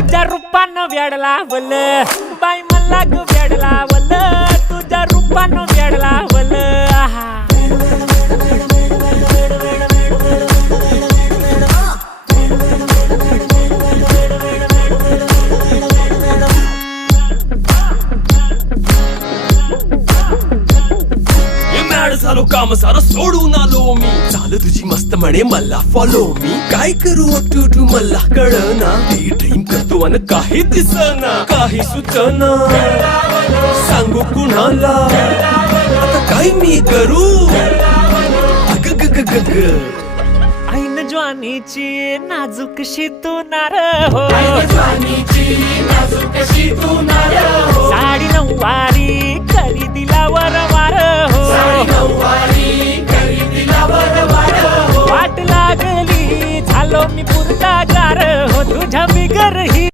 तुझ्या रूपानं वेड लावल बाई मला ग वेड लावल तुझ्या रूपानं वेड लावल आहा झालो काम सारं सोडून आलो मी चाल तुझी मस्त म्हणे मला फॉलो मी काय करू टू मला कळना ड्रीम करतो अन काही दिसना काही सुचना सांगू कुणाला आता काय मी करू अग ग ग ग ग ऐन ज्वानीची नाजूकशी तू नार हो साडी नऊवारी करी दिला वरवार हो वाट लागली झालो मी पुरता गार हो तुझ्या बिगर ही